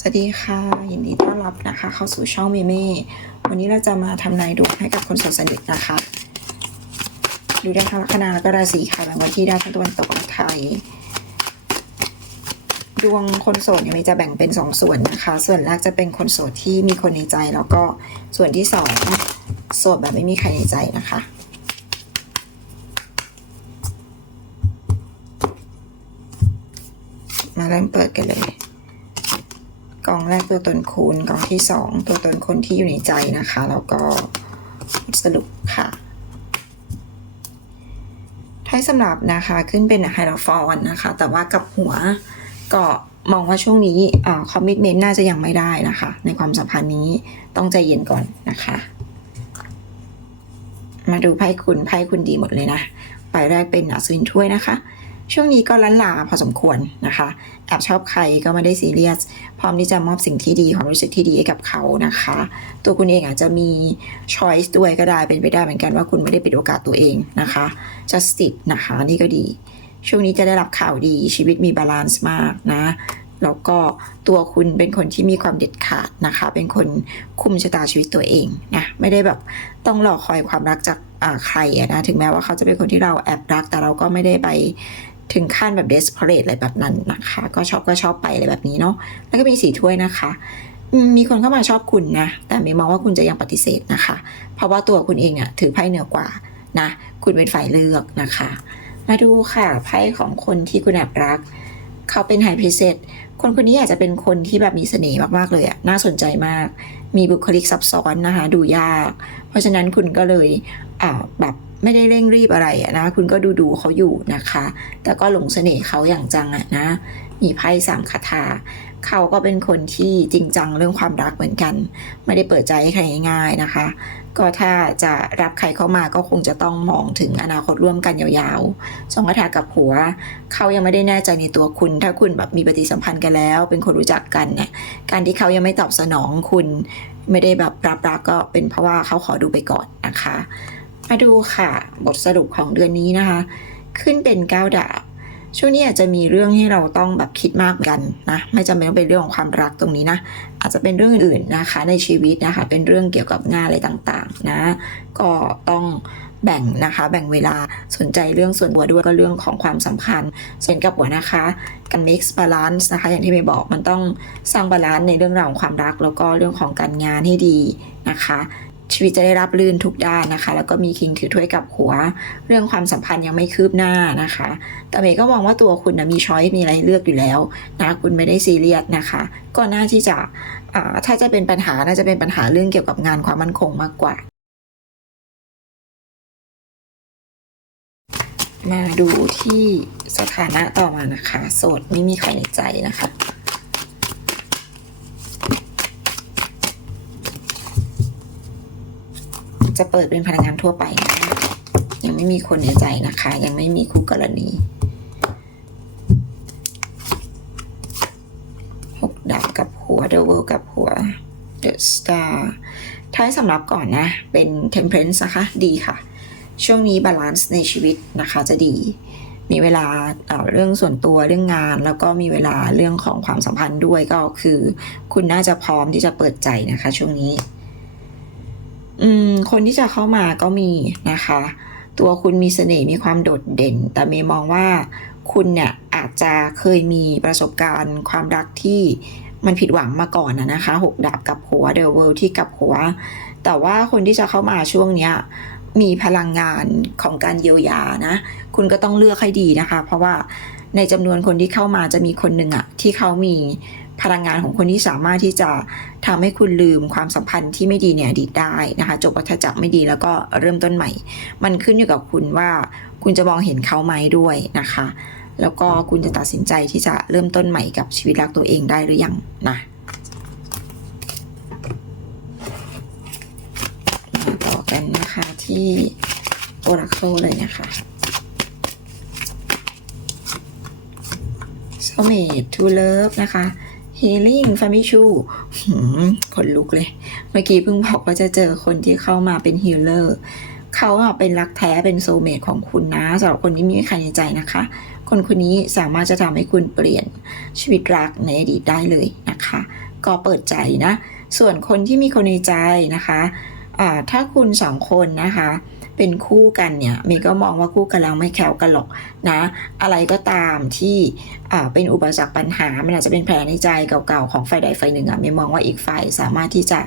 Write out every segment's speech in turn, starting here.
สวัสดีค่ะ ยินดีต้อนรับนะคะ เข้าสู่ช่องเมเม่วันนี้เราจะมาทำนายดวงให้กับคนโสดสนิทนะคะ ดูได้ทั้งลัคนาแล้วก็ราศีค่ะแบ่งไว้ที่ได้านทิศตะวันตกและไทย ดวงคนโสดเนี่ยมีจะแบ่งเป็นสองส่วนนะคะ ส่วนแรกจะเป็นคนโสดที่มีคนในใจ แล้วก็ส่วนที่สองโสดแบบไม่มีใครในใจนะคะมาเริ่มเปิดกันเลย กองแรกตัวตนคูณกองที่สองตัวตนคนที่อยู่ในใจนะคะ แล้วก็สรุปค่ะท้ายสำหรับนะคะขึ้นเป็นไฮโดรฟอนนะคะ แต่ว่ากับหัวก็มองว่าช่วงนี้คอมมิชเมนต์น่าจะยังไม่ได้นะคะ ในความสัมพันธ์นี้ต้องใจเย็นก่อนนะคะ มาดูไพ่คุณไพ่คุณดีหมดเลยนะใบแรกเป็นอัศวินถ้วยนะคะ ช่วงนี้ก็ล้านลาพอสมควรนะคะแอบชอบใครก็ไม่ได้ซีเรียส พร้อมที่จะมอบสิ่งที่ดีความรู้สึกที่ดีให้กับเขานะคะ ตัวคุณเองอาจจะมี choice ด้วยก็ได้เป็นไปได้เหมือนกันว่าคุณไม่ได้ปิดโอกาสตัวเองนะคะ justice นะคะนี่ก็ดี ช่วงนี้จะได้รับข่าวดีชีวิตมีบาลานซ์มากนะแล้วก็ตัวคุณเป็นคนที่มีความเด็ดขาดนะคะ เป็นคนคุมชะตาชีวิตตัวเองนะ ไม่ได้แบบต้องรอคอยความรักจากใครนะ ถึงแม้ว่าเขาจะเป็นคนที่เราแอบรัก แต่เราก็ไม่ได้ไป ถึงขั้นแบบ desperate อะไรแบบนั้นนะคะ ก็ชอบก็ชอบไปอะไรแบบนี้เนาะแล้วก็มีสีถ้วยนะคะมีคนเข้ามาชอบคุณนะ แต่ไม่มองว่าคุณจะยังปฏิเสธนะคะ เพราะว่าตัวคุณเองอะถือไพ่เหนือกว่านะ คุณเป็นฝ่ายเลือกนะคะ มาดูค่ะไพ่ของคนที่คุณแอบรัก เขาเป็นไฮพรีเซตคนคนนี้อาจจะเป็นคนที่แบบมีเสน่ห์มากๆเลยอะน่าสนใจมาก มีบุคลิกซับซ้อนนะคะ ดูยาก เพราะฉะนั้นคุณก็เลยแบบ ไม่ได้เร่งรีบอะไรนะ คุณก็ดูดูเขาอยู่นะคะ แต่ก็หลงเสน่ห์เขาอย่างจังอะนะ มีไพ่สามคาถาเขาก็เป็นคนที่จริงจังเรื่องความรักเหมือนกัน ไม่ได้เปิดใจให้ใครง่ายๆนะคะ ก็ถ้าจะรับใครเข้ามาก็คงจะต้องมองถึงอนาคตร่วมกันยาวๆสองคาถากับหัวเขายังไม่ได้แน่ใจในตัวคุณ ถ้าคุณแบบมีปฏิสัมพันธ์กันแล้ว เป็นคนรู้จักกันเนี่ยการที่เขายังไม่ตอบสนองคุณ ไม่ได้แบบรับรักก็เป็นเพราะว่าเขาขอดูไปก่อนนะคะ มาดูค่ะบทสรุปของเดือนนี้นะคะ ขึ้นเป็นก้าวดาบ ช่วงนี้อาจจะมีเรื่องให้เราต้องแบบคิดมากเหมือนกันนะไม่จำเป็นต้องเป็นเรื่องของความรักตรงนี้นะ อาจจะเป็นเรื่องอื่นนะคะ ในชีวิตนะคะ เป็นเรื่องเกี่ยวกับงานอะไรต่างๆ นะ ก็ต้องแบ่งนะคะ แบ่งเวลาสนใจเรื่องส่วนตัวด้วยก็เรื่องของความสัมพันธ์ส่วนกับหัวนะคะการ mix balance นะคะ อย่างที่เมย์บอกมันต้องสร้างบาลานซ์ในเรื่องราวของความรัก แล้วก็เรื่องของการงานให้ดีนะคะ ชีวิตจะได้รับลื่นทุกด้านนะคะ แล้วก็มีคิงถือถ้วยกับหัว เรื่องความสัมพันธ์ยังไม่คืบหน้านะคะ แต่เมย์ก็มองว่าตัวคุณนะมีช้อยมีอะไรเลือกอยู่แล้วนะคุณไม่ได้ซีเรียสนะคะ ก็น่าที่จะถ้าจะเป็นปัญหาน่าจะเป็นปัญหาเรื่องเกี่ยวกับงานความมั่นคงมากกว่า มาดูที่สถานะต่อมานะคะ โสดไม่มีใครในใจนะคะ จะเปิดเป็นพนักงานทั่วไปนะยังไม่มีคนในใจนะคะ ยังไม่มีคู่กรณีหกดาบกับหัวเดอะเวิลกับหัวเดอะสตาร์ท้ายสำหรับก่อนนะ เป็น temperance นะคะดีค่ะ ช่วงนี้บาลานซ์ในชีวิตนะคะจะดีมีเวลาเอ่อเรื่องส่วนตัวเรื่องงาน แล้วก็มีเวลาเรื่องของความสัมพันธ์ด้วยก็คือ คุณน่าจะพร้อมที่จะเปิดใจนะคะ ช่วงนี้ อืม คนที่จะเข้ามาก็มีนะคะ ตัวคุณมีเสน่ห์มีความโดดเด่น แต่เมย์มองว่าคุณเนี่ยอาจจะเคยมีประสบการณ์ความรักที่มันผิดหวังมาก่อนนะนะคะหกดาบกับหัวเดอะเวิลที่กับหัว แต่ว่าคนที่จะเข้ามาช่วงเนี้ยมีพลังงานของการเยียวยานะ คุณก็ต้องเลือกให้ดีนะคะ เพราะว่าในจำนวนคนที่เข้ามาจะมีคนหนึ่งอะที่เขามี พลังงานของคนที่สามารถที่จะทำให้คุณลืมความสัมพันธ์ที่ไม่ดีในอดีตได้นะคะ จบวัฏจักรไม่ดีแล้วก็เริ่มต้นใหม่ มันขึ้นอยู่กับคุณว่าคุณจะมองเห็นเขาไหมด้วยนะคะ แล้วก็คุณจะตัดสินใจที่จะเริ่มต้นใหม่กับชีวิตรักตัวเองได้หรือยังนะมาต่อกันนะคะที่ Oracle เลยนะคะ s o u l m a t e to love นะคะ healing family s h o หืมขนลุกเลย เมื่อกี้เพิ่งบอกว่าจะเจอคนที่เข้ามาเป็น healer เขาอะเป็นรักแท้เป็นโซเมตของคุณนะสำหรับคนที่มมีใครในใจนะคะ คนคนนี้สามารถจะทำให้คุณเปลี่ยนชีวิตรักในอดีตได้เลยนะคะ ก็เปิดใจนะ ส่วนคนที่มีคนในใจนะคะอ่าถ้าคุณสองคนนะคะ เป็นคู่กันเนี่ยเมย์ก็มองว่าคู่กันแล้วไม่แคล้วกันหรอกนะ อะไรก็ตามที่อ่าเป็นอุปสรรคปัญหา มันอาจจะเป็นแผลในใจเก่าๆของฝ่ายใดฝ่ายหนึ่งอะเมย์มองว่าอีกฝ่ายสามารถที่จะ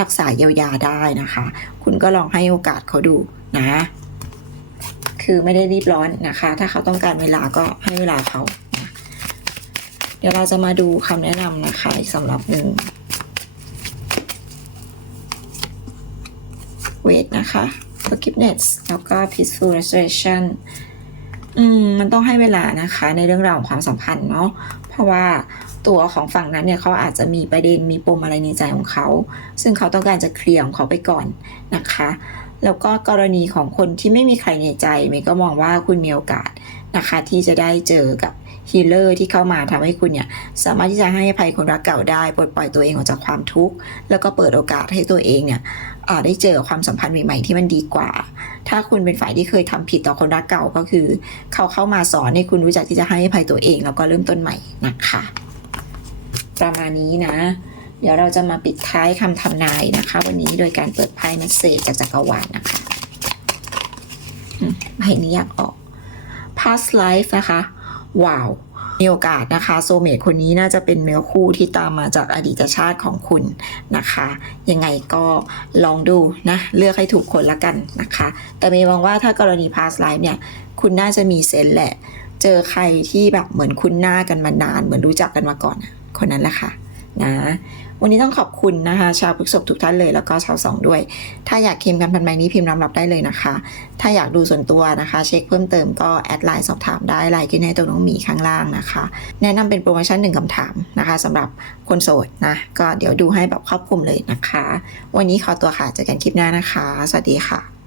รักษาเยียวยาได้นะคะ คุณก็ลองให้โอกาสเขาดูนะ คือไม่ได้รีบร้อนนะคะ ถ้าเขาต้องการเวลาก็ให้เวลาเขานะเดี๋ยวเราจะมาดูคำแนะนำนะคะอีกสำหรับหนึ่ง wait นะคะ forgiveness แล้วก็ peaceful restoration อืมมันต้องให้เวลานะคะในเรื่องราวของความสัมพันธ์เนาะเพราะว่าตัวของฝั่งนั้นเนี่ยเขาอาจจะมีประเด็นมีปมอะไรในใจของเขา ซึ่งเขาต้องการจะเคลียร์ของเขาไปก่อนนะคะ แล้วก็กรณีของคนที่ไม่มีใครในใจเมย์ก็มองว่าคุณมีโอกาสนะคะที่จะได้เจอกับ ฮีเลอร์ที่เข้ามาทำให้คุณเนี่ยสามารถที่จะให้อภัยคนรักเก่าได้ปลดปล่อยตัวเองออกจากความทุกข์แล้วก็เปิดโอกาสให้ตัวเองเนี่ยได้เจอความสัมพันธ์ใหม่ๆที่มันดีกว่า ถ้าคุณเป็นฝ่ายที่เคยทำผิดต่อคนรักเก่าก็คือ เขาเข้ามาสอนให้คุณรู้จักที่จะให้อภัยตัวเองแล้วก็เริ่มต้นใหม่นะคะประมาณนี้นะ เดี๋ยวเราจะมาปิดท้ายคำทำนายนะคะ วันนี้โดยการเปิดไพ่เมสเซจจากจักรวาลนะคะไพ่นี้อยากออก past life นะคะ ว้าวมีโอกาสนะคะโซเมตคนนี้น่าจะเป็นเนื้อคู่ที่ตามมาจากอดีตชาติของคุณนะคะ ยังไงก็ลองดูนะ เลือกให้ถูกคนละกันนะคะ แต่เมย์มองว่าถ้ากรณี past life เนี่ย คุณน่าจะมีเซนแหละ เจอใครที่แบบเหมือนคุ้นหน้ากันมานาน เหมือนรู้จักกันมาก่อนคนนั้นแหละค่ะ นะ วันนี้ต้องขอบคุณนะคะ ชาวพฤกษภทุกท่านเลยแล้วก็ชาวสองด้วย ถ้าอยากเคลมกันพันไม้นี้พิมพ์รับรับได้เลยนะคะ ถ้าอยากดูส่วนตัวนะคะ เช็คเพิ่มเติมก็แอดไลน์สอบถามได้ไลน์ขึ้นให้ตัวน้องหมีข้างล่างนะคะ แนะนำเป็นโปรโมชั่นหนึ่งคำถามนะคะสำหรับคนโสดนะ ก็เดี๋ยวดูให้แบบครอบคลุมเลยนะคะ วันนี้ขอตัวค่ะเจอกันคลิปหน้านะคะ สวัสดีค่ะ